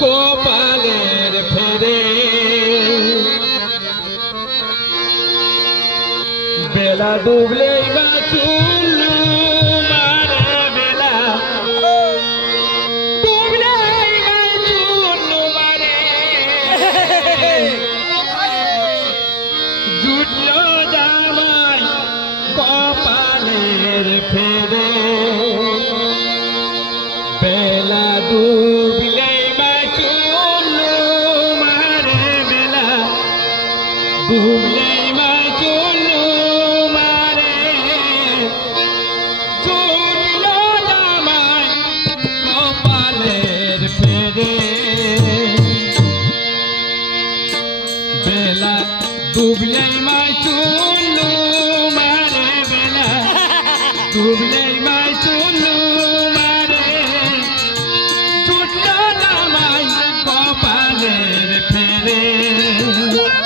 কপালের ফেরে। বেলা ডুবলেই বা চুল Thank you.